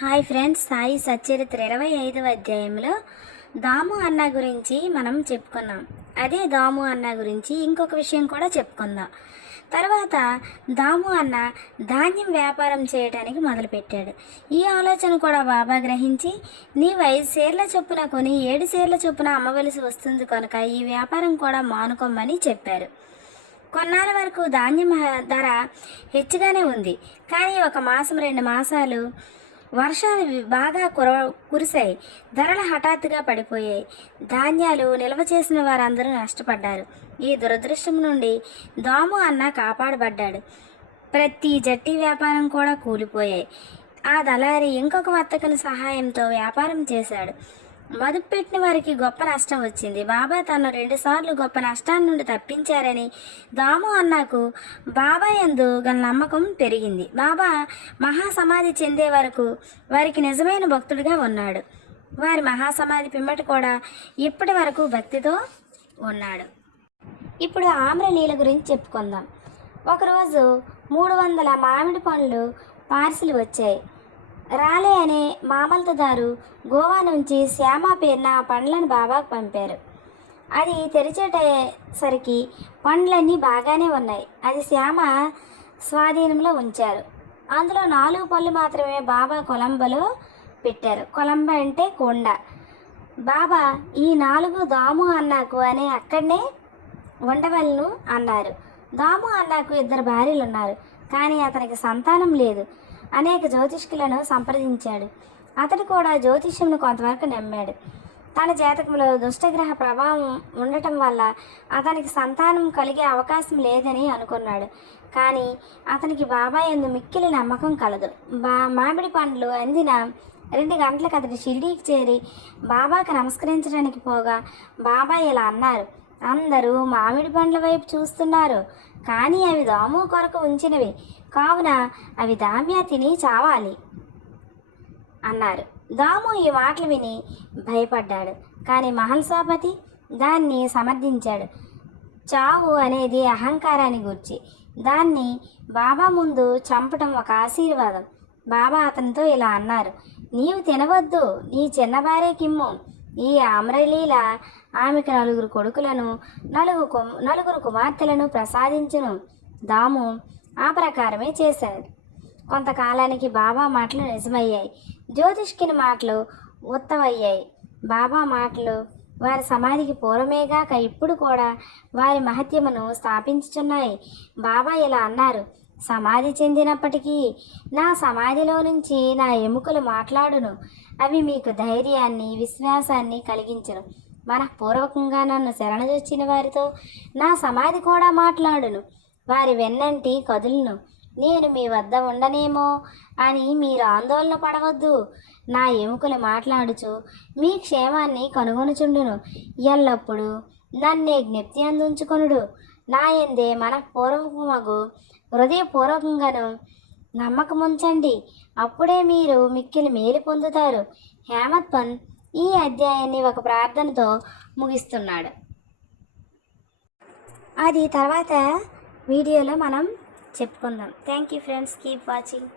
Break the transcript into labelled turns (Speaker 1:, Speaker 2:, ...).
Speaker 1: Hi friends Sai Satcharitra ఇరవై ఐదవ అధ్యాయంలో దాము అన్న గురించి మనం చెప్పుకున్నాం. అదే దాము అన్న గురించి ఇంకొక విషయం కూడా చెప్పుకుందాం. తర్వాత దాము అన్న ధాన్యం వ్యాపారం చేయడానికి మొదలుపెట్టాడు. ఈ ఆలోచన కూడా బాబా గ్రహించి నీవు ఐదు సేర్ల చొప్పున కొని ఏడు సేర్ల చొప్పున అమ్మవలసి వస్తుంది కనుక ఈ వ్యాపారం కూడా మానుకోమని చెప్పారు. కొన్నాళ్ళ వరకు ధాన్యం ధర హెచ్చుగానే ఉంది. కానీ ఒక మాసం రెండు మాసాలు వర్షాలు బాగా కుర కురిశాయి. ధరలు హఠాత్తుగా పడిపోయాయి. ధాన్యాలు నిల్వ చేసిన వారందరూ నష్టపడ్డారు. ఈ దురదృష్టం నుండి దోము అన్న కాపాడబడ్డాడు. ప్రతి జట్టి వ్యాపారం కూడా కూలిపోయాయి. ఆ దళారి ఇంకొక వర్తకుని సహాయంతో వ్యాపారం చేశాడు. మదుపుపెట్టిన వారికి గొప్ప నష్టం వచ్చింది. బాబా తను రెండుసార్లు గొప్ప నష్టాల నుండి తప్పించారని దాము అన్నకు బాబా యందు గల నమ్మకం పెరిగింది. బాబా మహాసమాధి చెందే వరకు వారికి నిజమైన భక్తుడిగా ఉన్నాడు. వారి మహాసమాధి పిమ్మట కూడా ఇప్పటి వరకు భక్తితో ఉన్నాడు. ఇప్పుడు ఆమ్రలీల గురించి చెప్పుకుందాం. ఒకరోజు మూడు వందల మామిడి పండ్లు పార్సిల్ వచ్చాయి. రాలే అనే మామల్తదారు గోవా నుంచి శ్యామ పేరున పండ్లను బాబాకు పంపారు. అది తెరిచేటసరికి పండ్లన్నీ బాగానే ఉన్నాయి. అది శ్యామ స్వాధీనంలో ఉంచారు. అందులో నాలుగు పళ్ళు మాత్రమే బాబా కొలంబలో పెట్టారు. కొలంబ అంటే కొండ. బాబా ఈ నాలుగు దాము అన్నాకు అనే అక్కడనే ఉండవలను అన్నారు. దాము అన్నాకు ఇద్దరు భార్యలు ఉన్నారు కానీ అతనికి సంతానం లేదు. అనేక జ్యోతిష్కులను సంప్రదించాడు. అతడు కూడా జ్యోతిష్యంను కొంతవరకు నమ్మాడు. తన జాతకంలో దుష్టగ్రహ ప్రభావం ఉండటం వల్ల అతనికి సంతానం కలిగే అవకాశం లేదని అనుకున్నాడు. కానీ అతనికి బాబాయ్ ఎందు మిక్కిలి నమ్మకం కలదు. బా మామిడి పండ్లు అందిన రెండు గంటలకు అతడు షిరిడీకి చేరి బాబాకి నమస్కరించడానికి పోగా బాబాయ్ ఇలా అన్నారు. అందరూ మామిడి పండ్ల వైపు చూస్తున్నారు. కానీ అవి దాము కొరకు ఉంచినవి. కావున అవి దామ్యా తిని చావాలి అన్నారు. దాము ఈ మాటలు విని భయపడ్డాడు. కానీ మహల్సాపతి దాన్ని సమర్థించాడు. చావు అనేది అహంకారాన్ని గూర్చి. దాన్ని బాబా ముందు చంపటం ఒక ఆశీర్వాదం. బాబా అతనితో ఇలా అన్నారు. నీవు తినవద్దు. నీ చిన్న భార్య కిమ్ము. ఈ ఆమ్రలీల ఆమెకు నలుగురు కొడుకులను నలుగురు కుమ నలుగురు కుమార్తెలను ప్రసాదించును. దాము ఆ ప్రకారమే చేశాడు. కొంతకాలానికి బాబా మాటలు నిజమయ్యాయి. జ్యోతిష్కిని మాటలు ఉత్తమయ్యాయి. బాబా మాటలు వారి సమాధికి పూర్వమేగాక ఇప్పుడు కూడా వారి మహత్యమును స్థాపించుచున్నాయి. బాబా ఇలా అన్నారు. సమాధి చెందినప్పటికీ నా సమాధిలో నుంచి నా ఎముకలు మాట్లాడును. అవి మీకు ధైర్యాన్ని విశ్వాసాన్ని కలిగించను మనఃపూర్వకంగా నన్ను శరణజొచ్చిన వారితో నా సమాధి కూడా మాట్లాడును. వారి వెన్నంటి కదులును. నేను మీ వద్ద ఉండనేమో అని మీరు ఆందోళన పడవద్దు. నా ఎముకలు మాట్లాడుచు మీ క్షేమాన్ని కనుగొనుచుండును. ఎల్లప్పుడూ నన్నే జ్ఞప్తి అందించుకొనుడు. నా ఎందే మనఃపూర్వకమగు హృదయపూర్వకంగాను నమ్మకముంచండి. అప్పుడే మీరు మిక్కిలి మేలు పొందుతారు. హేమత్ పన్ ఈ అధ్యాయాన్ని ఒక ప్రార్థనతో ముగిస్తున్నాడు. అది తర్వాత వీడియోలో మనం చెప్పుకుందాం. Thank you friends keep watching